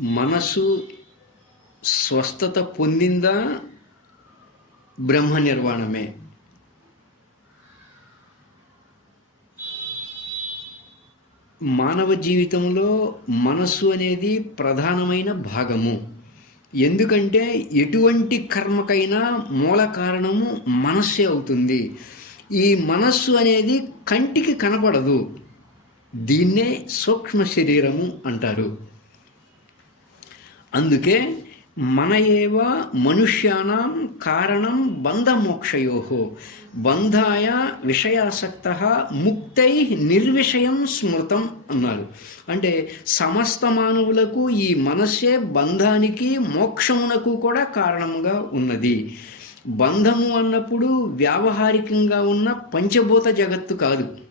మనసు స్వస్థత పొందిందా బ్రహ్మ నిర్వాణమే? మానవ జీవితంలో మనస్సు అనేది ప్రధానమైన భాగము. ఎందుకంటే ఎటువంటి కర్మకైనా మూల కారణము మనస్సే అవుతుంది. ఈ మనస్సు అనేది కంటికి కనపడదు. దీన్నే సూక్ష్మ శరీరము అంటారు. అందుకే మన ఏవ మనుష్యానాం కారణం బంధమోక్షయో. బంధాయ విషయాసక్త ముక్తై నిర్విషయం స్మృతం అన్నారు. అంటే సమస్త మానవులకు ఈ మనస్సే బంధానికి మోక్షమునకు కూడా కారణంగా ఉన్నది. బంధము అన్నప్పుడు వ్యావహారికంగా ఉన్న పంచభూత జగత్తు కాదు.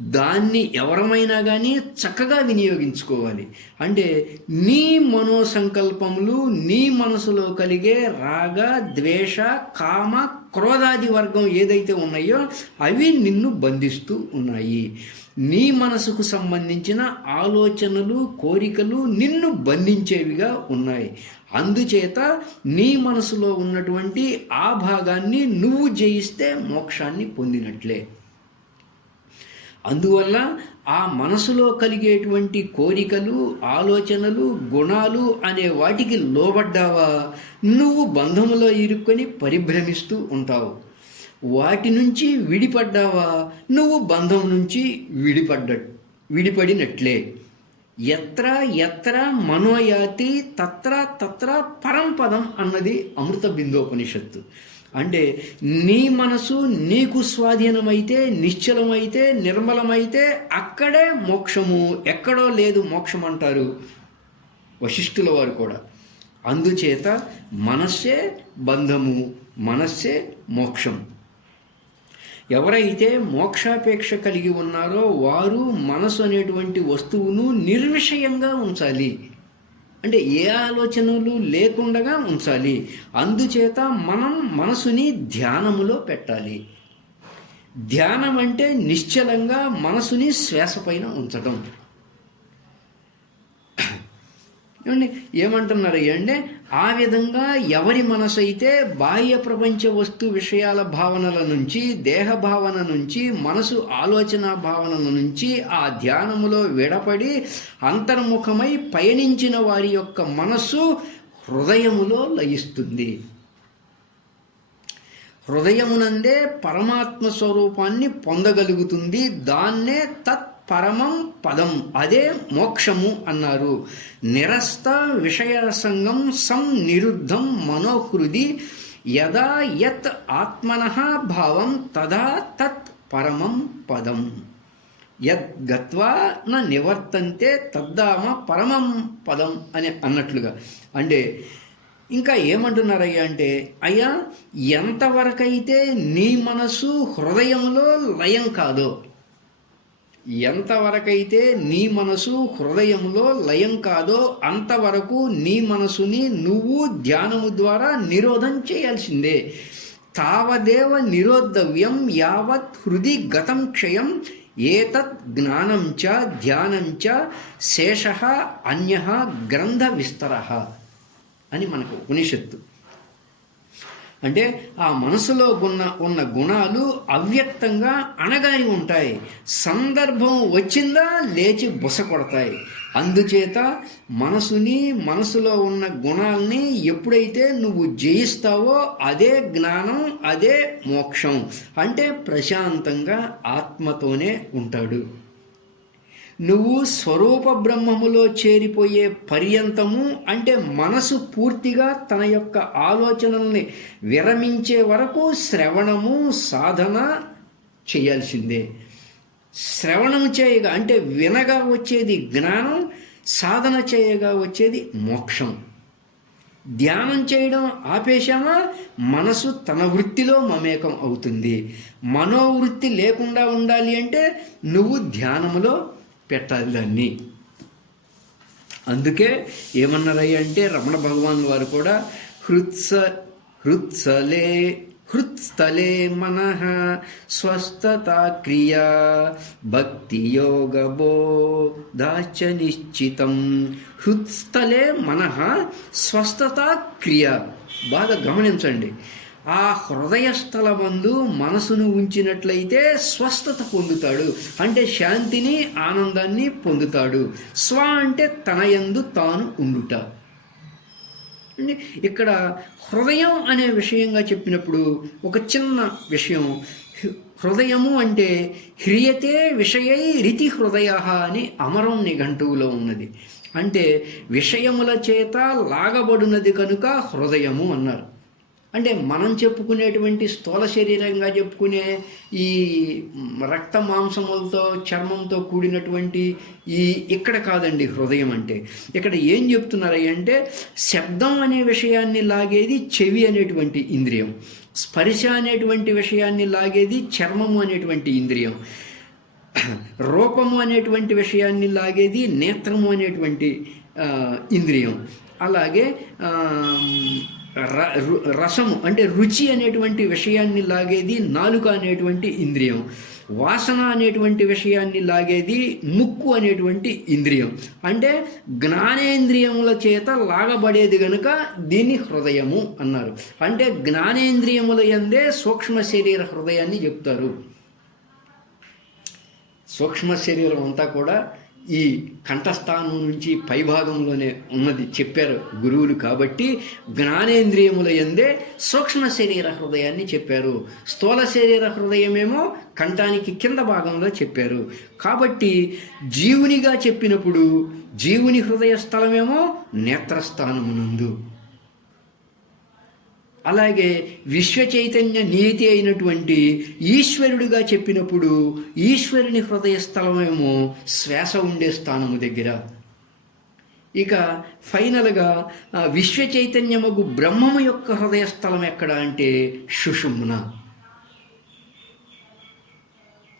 దాన్ని ఎవరమైనా కానీ చక్కగా వినియోగించుకోవాలి. అంటే నీ మనోసంకల్పములు నీ మనసులో కలిగే రాగ ద్వేష కామ క్రోధాది వర్గం ఏదైతే ఉన్నాయో అవి నిన్ను బంధిస్తూ ఉన్నాయి. నీ మనసుకు సంబంధించిన ఆలోచనలు కోరికలు నిన్ను బంధించేవిగా ఉన్నాయి. అందుచేత నీ మనసులో ఉన్నటువంటి ఆ భాగాన్ని నువ్వు జయిస్తే మోక్షాన్ని పొందినట్లే. అందువల్ల ఆ మనసులో కలిగేటువంటి కోరికలు ఆలోచనలు గుణాలు అనే వాటికి లోబడ్డావా? నువ్వు బంధములో ఇరుక్కొని పరిభ్రమిస్తూ ఉంటావు. వాటి నుంచి విడిపడ్డావా? నువ్వు బంధం నుంచి విడిపడ్డ విడిపడినట్లే. ఎత్ర ఎత్ర మనోయాతి తత్ర తత్ర పరంపదం అన్నది అమృత బిందోపనిషత్తు. అంటే నీ మనసు నీకు స్వాధీనమైతే నిశ్చలమైతే నిర్మలమైతే అక్కడే మోక్షము ఎక్కడో లేదు మోక్షం అంటారు వశిష్ఠుల వారు కూడా. అందుచేత మనస్సే బంధము మనస్సే మోక్షం. ఎవరైతే మోక్షాపేక్ష కలిగి ఉన్నారో వారు మనసు అనేటువంటి వస్తువును నిర్విషయంగా ఉంచాలి. అంటే ఏ ఆలోచనలు లేకుండా ఉంచాలి. అందుచేత మనం మనసుని ధ్యానములో పెట్టాలి. ధ్యానం అంటే నిశ్చలంగా మనసుని శ్వాసపైన ఉంచడం. ఏమండి? ఏమంటున్నారు? అంటే ఆ విధంగా ఎవరి మనసు అయితే బాహ్య ప్రపంచ వస్తు విషయాల భావనల నుంచి దేహ భావన నుంచి మనసు ఆలోచన భావనల నుంచి ఆ ధ్యానములో విడపడి అంతర్ముఖమై పయనించిన వారి యొక్క మనస్సు హృదయములో లయిస్తుంది. హృదయమునందే పరమాత్మ స్వరూపాన్ని పొందగలుగుతుంది. దాన్నే తత్ పరమం పదం అదే మోక్షము అన్నారు. నిరస్త విషయసంగం సం నిరుద్ధం మనోహృది యదా యత్ ఆత్మన భావం తదా తత్ పరమం పదం. యద్ గత్వా న నివర్తంతే తద్దామ పరమం పదం అని అన్నట్లుగా. అంటే ఇంకా ఏమంటున్నారయ్యా అంటే అయ్యా ఎంతవరకైతే నీ మనసు హృదయంలో లయం కాదో ఎంతవరకైతే నీ మనసు హృదయంలో లయం కాదో అంతవరకు నీ మనసుని నువ్వు ధ్యానము ద్వారా నిరోధం చేయాల్సిందే. తావదేవ నిరోధవ్యం యావత్ హృది గతం క్షయం ఏతత్ జ్ఞానం చ ధ్యానం చ శేష అన్య గ్రంథ విస్తర అని మనకు ఉపనిషత్తు. అంటే ఆ మనసులో ఉన్న ఉన్న గుణాలు అవ్యక్తంగా అణగారి ఉంటాయి. సందర్భం వచ్చిందా లేచి బుస కొడతాయి. అందుచేత మనసుని మనసులో ఉన్న గుణాలని ఎప్పుడైతే నువ్వు జయిస్తావో అదే జ్ఞానం అదే మోక్షం. అంటే ప్రశాంతంగా ఆత్మతోనే ఉంటాడు. నువ్వు స్వరూప బ్రహ్మములో చేరిపోయే పర్యంతము అంటే మనసు పూర్తిగా తన యొక్క ఆలోచనల్ని విరమించే వరకు శ్రవణము సాధన చేయాల్సిందే. శ్రవణం చేయగా అంటే వినగా వచ్చేది జ్ఞానం సాధన చేయగా వచ్చేది మోక్షం. ధ్యానం చేయడం ఆపేశామా? మనసు తన వృత్తిలో మమేకం అవుతుంది. మనోవృత్తి లేకుండా ఉండాలి అంటే నువ్వు ధ్యానములో పెట్టాలి దాన్ని అందుకే ఏమన్నారయ్య అంటే రమణ భగవాన్ వారు కూడా హృత్స హృత్సలే హృత్స్థలే మనః స్వస్థత క్రియా భక్తియోగబోధాచ నిశ్చితం. హృత్స్థలే మనః స్వస్థత క్రియ. బాగా గమనించండి. ఆ హృదయస్థలమందు మనసును ఉంచినట్లయితే స్వస్థత పొందుతాడు. అంటే శాంతిని ఆనందాన్ని పొందుతాడు. స్వ అంటే తన యందు తాను ఉండుట. ఇక్కడ హృదయం అనే విషయంగా చెప్పినప్పుడు ఒక చిన్న విషయం హృదయము అంటే హ్రియతే విషయై రితి హృదయ అని అమరం నిఘంటువులో ఉన్నది. అంటే విషయముల చేత లాగబడినది కనుక హృదయము అన్నారు. అంటే మనం చెప్పుకునేటువంటి స్థూల శరీరంగా చెప్పుకునే ఈ రక్త మాంసములతో చర్మంతో కూడినటువంటి ఈ ఇక్కడ కాదండి హృదయం అంటే. ఇక్కడ ఏం చెప్తున్నారయ్య అంటే శబ్దం అనే విషయాన్ని లాగేది చెవి అనేటువంటి ఇంద్రియం. స్పర్శ అనేటువంటి విషయాన్ని లాగేది చర్మము అనేటువంటి ఇంద్రియం. రూపము అనేటువంటి విషయాన్ని లాగేది నేత్రము అనేటువంటి ఇంద్రియం. అలాగే రసము అంటే రుచి అనేటువంటి విషయాన్ని లాగేది నాలుక అనేటువంటి ఇంద్రియం. వాసన అనేటువంటి విషయాన్ని లాగేది ముక్కు అనేటువంటి ఇంద్రియం. అంటే జ్ఞానేంద్రియముల చేత లాగబడేది గనుక దీన్ని హృదయము అన్నారు. అంటే జ్ఞానేంద్రియముల ఎందే సూక్ష్మ శరీర హృదయాన్ని చెప్తారు. సూక్ష్మ శరీరం అంతా కూడా ఈ కంఠస్థానం నుంచి పైభాగంలోనే ఉన్నది చెప్పారు గురువులు కాబట్టి జ్ఞానేంద్రియముల ఎందే సూక్ష్మ శరీర హృదయాన్ని చెప్పారు. స్థూల శరీర హృదయమేమో కంఠానికి కింద భాగంలో చెప్పారు. కాబట్టి జీవునిగా చెప్పినప్పుడు జీవుని హృదయ స్థలమేమో నేత్రస్థానమునందు. అలాగే విశ్వ చైతన్య నీతి అయినటువంటి ఈశ్వరుడిగా చెప్పినప్పుడు ఈశ్వరుని హృదయ స్థలమేమో శ్వాస ఉండే స్థానము దగ్గర. ఇక ఫైనల్గా విశ్వ చైతన్యమగు బ్రహ్మము యొక్క హృదయ స్థలం ఎక్కడ అంటే సుషుమ్న.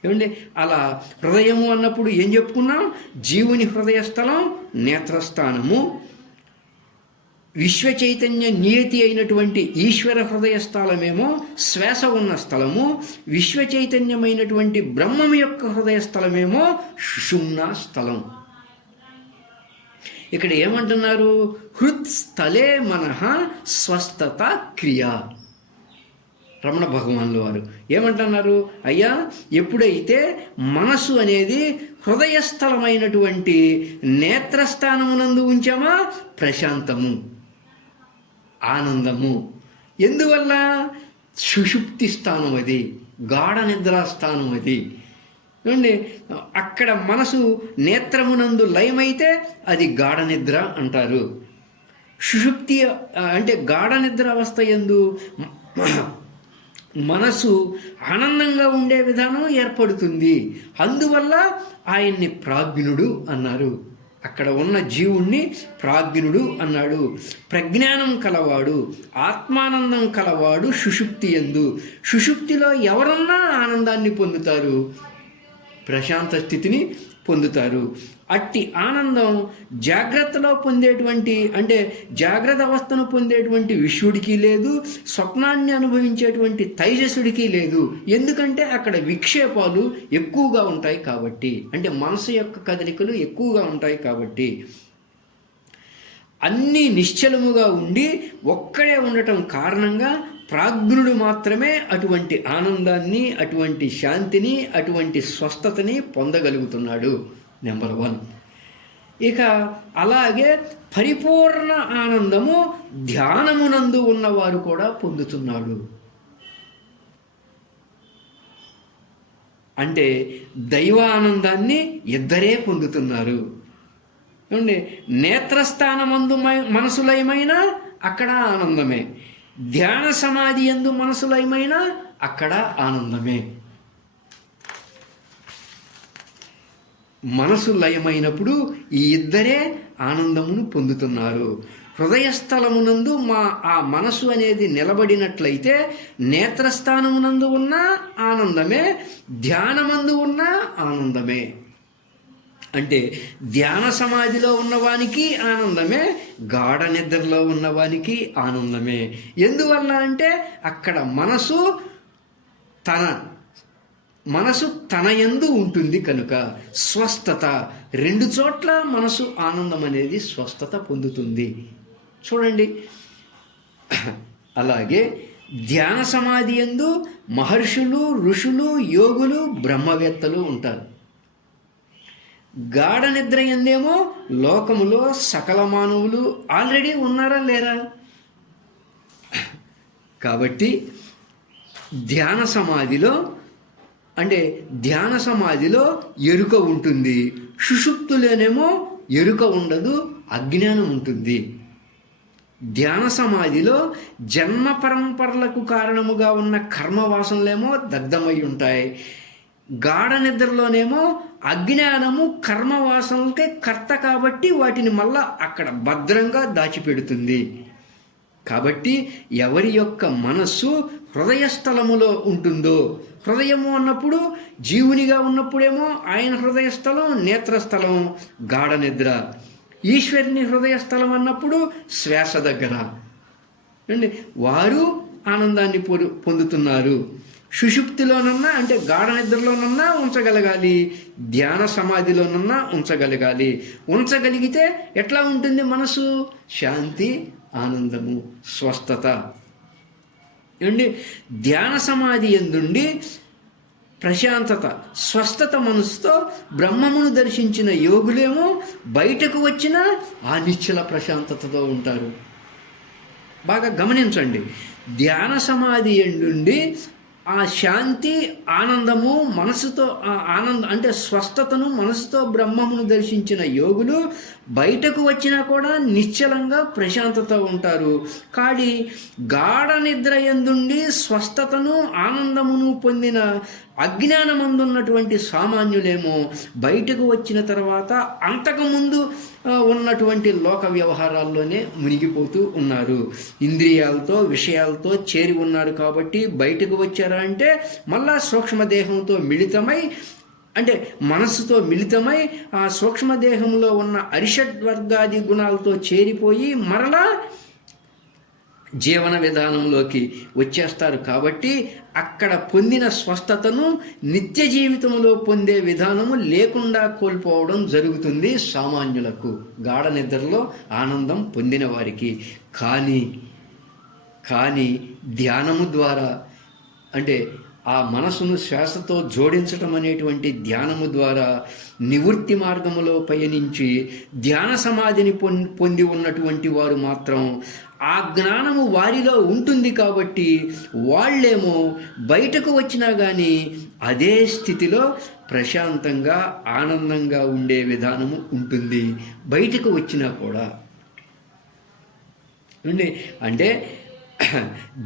ఏమండి? అలా హృదయము అన్నప్పుడు ఏం చెప్పుకున్నాం? జీవుని హృదయ స్థలం నేత్రస్థానము. విశ్వ చైతన్య నియతి అయినటువంటి ఈశ్వర హృదయ స్థలమేమో శ్వాస ఉన్న స్థలము విశ్వ చైతన్యమైనటువంటి యొక్క హృదయ స్థలమేమో సుషుమ్న స్థలం. ఇక్కడ ఏమంటున్నారు? హృత్ స్థలే మనః స్వస్థత క్రియ. రమణ భగవాన్లు వారు ఏమంటున్నారు? అయ్యా ఎప్పుడైతే మనసు అనేది హృదయస్థలమైనటువంటి నేత్రస్థానమునందు ఉంచామా? ప్రశాంతము. ఆనందము. ఎందువల్ల? సుషుప్తి స్థానం అది గాఢ నిద్రాస్థానం అది. చూడండి అక్కడ మనసు నేత్రమునందు లయమైతే అది గాఢ నిద్ర అంటారు. సుషుప్తి అంటే గాఢ నిద్ర అవస్థ ఎందు మనసు ఆనందంగా ఉండే విధానం ఏర్పడుతుంది. అందువల్ల ఆయన్ని ప్రాజ్ఞుడు అన్నారు. అక్కడ ఉన్న జీవుణ్ణి ప్రాజ్ఞుడు అన్నాడు. ప్రజ్ఞానం కలవాడు ఆత్మానందం కలవాడు సుషుప్తి ఎందు. సుషుప్తిలో ఎవరన్నా ఆనందాన్ని పొందుతారు? ప్రశాంత స్థితిని పొందుతారు. అట్టి ఆనందం జాగ్రత్తలో పొందేటువంటి అంటే జాగ్రత్త అవస్థను పొందేటువంటి విశ్వడికి లేదు స్వప్నాన్ని అనుభవించేటువంటి తైజసుడికి లేదు. ఎందుకంటే అక్కడ విక్షేపాలు ఎక్కువగా ఉంటాయి కాబట్టి అంటే మనసు యొక్క కదలికలు ఎక్కువగా ఉంటాయి కాబట్టి. అన్నీ నిశ్చలముగా ఉండి ఒక్కడే ఉండటం కారణంగా ప్రాజ్ఞుడు మాత్రమే అటువంటి ఆనందాన్ని అటువంటి శాంతిని అటువంటి స్వస్థతని పొందగలుగుతున్నాడు. నెంబర్ వన్ ఇక అలాగే పరిపూర్ణ ఆనందము ధ్యానమునందు ఉన్నవారు కూడా పొందుతున్నాడు. అంటే దైవ ఆనందాన్ని ఇద్దరే పొందుతున్నారు. ఏమండి? నేత్రస్థానమందు మనసులయమైనా అక్కడ ఆనందమే. ధ్యాన సమాధి ఎందు మనసులయమైనా అక్కడ ఆనందమే. మనసు లయమైనప్పుడు ఈ ఇద్దరే ఆనందమును పొందుతున్నారు. హృదయస్థలమునందు మా ఆ మనసు అనేది నిలబడినట్లయితే నేత్రస్థానమునందు ఉన్న ఆనందమే ధ్యానమందు ఉన్న ఆనందమే. అంటే ధ్యాన సమాధిలో ఉన్నవానికి ఆనందమే గాఢ నిద్రలో ఉన్నవానికి ఆనందమే. ఎందువల్ల అంటే అక్కడ మనసు తన మనసు తన యందు ఉంటుంది కనుక స్వస్థత. రెండు చోట్ల మనసు ఆనందం అనేది స్వస్థత పొందుతుంది. చూడండి. అలాగే ధ్యాన సమాధి ఎందు మహర్షులు ఋషులు యోగులు బ్రహ్మవేత్తలు ఉంటారు. గాఢ నిద్ర ఎందేమో లోకములో సకల మానవులు ఆల్రెడీ ఉన్నారా లేరా? కాబట్టి ధ్యాన సమాధిలో అంటే ధ్యాన సమాధిలో ఎరుక ఉంటుంది. సుషుప్తులోనేమో ఎరుక ఉండదు అజ్ఞానం ఉంటుంది. ధ్యాన సమాధిలో జన్మ పరంపరలకు కారణముగా ఉన్న కర్మ వాసనలేమో దగ్ధమై ఉంటాయి. గాఢ నిద్రలోనేమో అజ్ఞానము కర్మ వాసనలకే కర్త కాబట్టి వాటిని మళ్ళా అక్కడ భద్రంగా దాచిపెడుతుంది. కాబట్టి ఎవరి యొక్క మనస్సు హృదయ స్థలములో ఉంటుందో హృదయము అన్నప్పుడు జీవునిగా ఉన్నప్పుడేమో ఆయన హృదయ స్థలం నేత్రస్థలం గాఢ నిద్ర. ఈశ్వరుని హృదయ స్థలం అన్నప్పుడు శ్వాస దగ్గర. అండి వారు ఆనందాన్ని పొందుతున్నారు. సుషుప్తిలోనన్నా అంటే గాఢ నిద్రలోనన్నా ఉంచగలగాలి. ధ్యాన సమాధిలోనన్నా ఉంచగలగాలి. ఉంచగలిగితే ఎట్లా ఉంటుంది మనసు? శాంతి ఆనందము స్వస్థత. ఏమండి? ధ్యాన సమాధి ఎందుండి? ప్రశాంతత స్వస్థత మనసుతో బ్రహ్మమును దర్శించిన యోగులేమో బయటకు వచ్చిన ఆ నిశ్చల ప్రశాంతతతో ఉంటారు. బాగా గమనించండి. ధ్యాన సమాధి ఎండుండి ఆ శాంతి ఆనందము మనసుతో ఆ ఆనందం అంటే స్వస్థతను మనసుతో బ్రహ్మమును దర్శించిన యోగులు బయటకు వచ్చినా కూడా నిశ్చలంగా ప్రశాంతత ఉంటారు. కాడి గాఢ నిద్ర ఎందుండి స్వస్థతను ఆనందమును పొందిన అజ్ఞానమందున్నటువంటి సామాన్యులేమో బయటకు వచ్చిన తర్వాత అంతకుముందు ఉన్నటువంటి లోక వ్యవహారాల్లోనే మునిగిపోతూ ఉన్నారు. ఇంద్రియాలతో విషయాలతో చేరి ఉన్నారు కాబట్టి బయటకు వచ్చారా అంటే మళ్ళా సూక్ష్మదేహంతో మిళితమై అంటే మనస్సుతో మిళితమై ఆ సూక్ష్మదేహంలో ఉన్న అరిషడ్ వర్గాది గుణాలతో చేరిపోయి మరలా జీవన విధానంలోకి వచ్చేస్తారు కాబట్టి అక్కడ పొందిన స్వస్థతను నిత్య జీవితంలో పొందే విధానము లేకుండా కోల్పోవడం జరుగుతుంది సామాన్యులకు. గాఢ నిద్రలో ఆనందం పొందిన వారికి. కానీ కానీ ధ్యానము ద్వారా అంటే ఆ మనసును శ్వాసతో జోడించటం అనేటువంటి ధ్యానము ద్వారా నివృత్తి మార్గములో పయనించి ధ్యాన సమాధిని పొం- పొంది ఉన్నటువంటి వారు మాత్రం ఆ జ్ఞానము వారిలో ఉంటుంది కాబట్టి వాళ్ళేమో బయటకు వచ్చినా కానీ అదే స్థితిలో ప్రశాంతంగా ఆనందంగా ఉండే విధానము ఉంటుంది బయటకు వచ్చినా కూడా. అంటే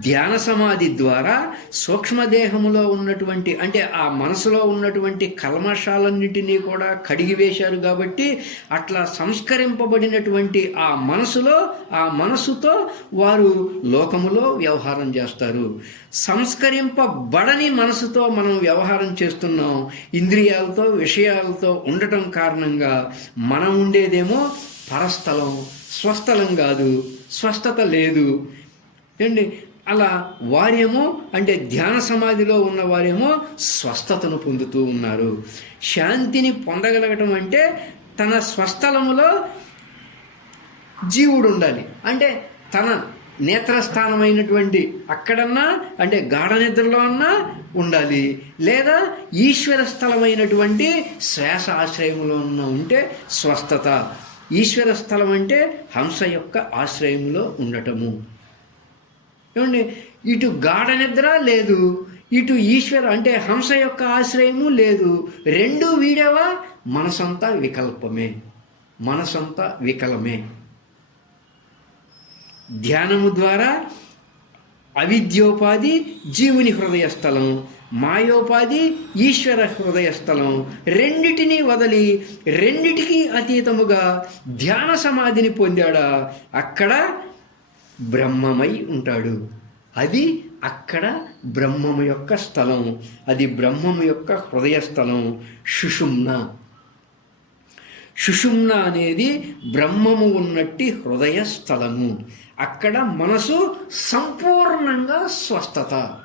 ధ్యాన సమాధి ద్వారా సూక్ష్మదేహములో ఉన్నటువంటి అంటే ఆ మనసులో ఉన్నటువంటి కల్మషాలన్నిటినీ కూడా కడిగివేశారు కాబట్టి అట్లా సంస్కరింపబడినటువంటి ఆ మనసులో ఆ మనసుతో వారు లోకములో వ్యవహారం చేస్తారు. సంస్కరింపబడని మనసుతో మనం వ్యవహారం చేస్తున్నాం. ఇంద్రియాలతో విషయాలతో ఉండటం కారణంగా మనం ఉండేదేమో పరస్థలం స్వస్థలం కాదు స్వస్థత లేదు. ఏంటి అలా వారేమో అంటే ధ్యాన సమాధిలో ఉన్న వారేమో స్వస్థతను పొందుతూ ఉన్నారు. శాంతిని పొందగలగటం అంటే తన స్వస్థలములో జీవుడు ఉండాలి. అంటే తన నేత్రస్థానమైనటువంటి అక్కడన్నా అంటే గాఢ నిద్రలో అన్నా ఉండాలి. లేదా ఈశ్వర స్థలమైనటువంటి శ్వాస ఆశ్రయంలో ఉన్న ఉంటే స్వస్థత. ఈశ్వర స్థలం అంటే హంస యొక్క ఆశ్రయంలో ఉండటము. ఏమండి ఇటు గాఢ నిద్ర లేదు ఇటు ఈశ్వర అంటే హంస యొక్క ఆశ్రయము లేదు. రెండు వీడేవా? మనసంతా వికల్పమే. మనసంతా వికలమే. ధ్యానము ద్వారా అవిద్యోపాధి జీవుని హృదయ స్థలం మాయోపాధి ఈశ్వర హృదయ స్థలం. రెండిటిని వదలి రెండిటికి అతీతముగా ధ్యాన సమాధిని పొందాడా? అక్కడ బ్రహ్మమై ఉంటాడు. అది అక్కడ బ్రహ్మము యొక్క స్థలం. అది బ్రహ్మము యొక్క హృదయ స్థలం. సుషుమ్న సుషుమ్న అనేది బ్రహ్మము ఉన్నట్టి హృదయ స్థలము. అక్కడ మనసు సంపూర్ణంగా స్వస్థత.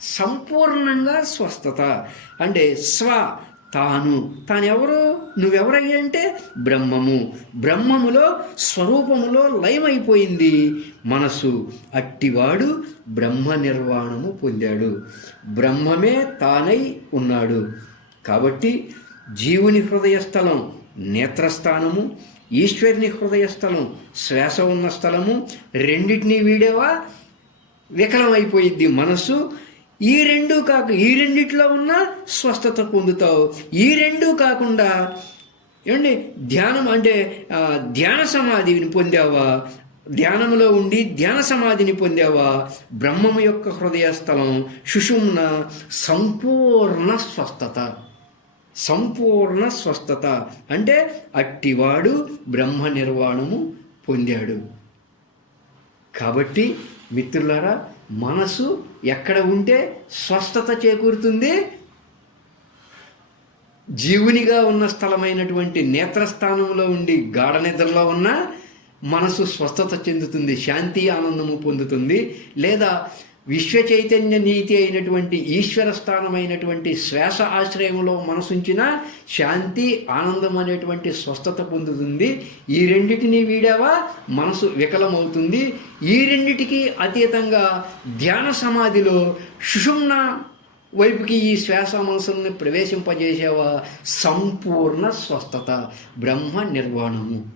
సంపూర్ణంగా స్వస్థత. అంటే స్వ తాను. తాను ఎవరు అంటే బ్రహ్మము. బ్రహ్మములో స్వరూపములో లయమైపోయింది. మనసు అట్టివాడు బ్రహ్మ నిర్వాణము పొందాడు. బ్రహ్మమే తానై ఉన్నాడు. కాబట్టి జీవుని హృదయ స్థలం నేత్రస్థానము ఈశ్వరుని హృదయ స్థలం శ్వాస ఉన్న స్థలము రెండింటినీ వీడేవా? వికలమైపోయిద్ది మనస్సు ఈ రెండు కాక ఈ రెండిట్లో ఉన్న స్వస్థత పొందుతావు. ఈ రెండు కాకుండా ఏమండి ధ్యానం అంటే ధ్యాన సమాధిని పొందావా? ధ్యానంలో ఉండి ధ్యాన సమాధిని పొందావా? బ్రహ్మము యొక్క హృదయ స్థలం సుషుమ్న సంపూర్ణ స్వస్థత. సంపూర్ణ స్వస్థత. అంటే అట్టివాడు బ్రహ్మ నిర్వాణము పొందాడు. కాబట్టి మిత్రులారా మనసు ఎక్కడ ఉంటే స్వస్థత చేకూరుతుంది? జీవునిగా ఉన్న స్థలమైనటువంటి నేత్రస్థానంలో ఉండి గాఢ నిద్రలో ఉన్న మనసు స్వస్థత చెందుతుంది శాంతి ఆనందము పొందుతుంది. లేదా విశ్వ చైతన్య నీతి అయినటువంటి ఈశ్వర స్థానమైనటువంటి శ్వాస ఆశ్రయంలో మనసుంచిన శాంతి ఆనందం అనేటువంటి స్వస్థత పొందుతుంది. ఈ రెండిటిని వీడావా? మనసు వికలమవుతుంది. ఈ రెండిటికి అతీతంగా ధ్యాన సమాధిలో సుషుమ్న వైపుకి ఈ శ్వాస మనసుల్ని ప్రవేశింపజేసేవా? సంపూర్ణ స్వస్థత బ్రహ్మ నిర్వాణము.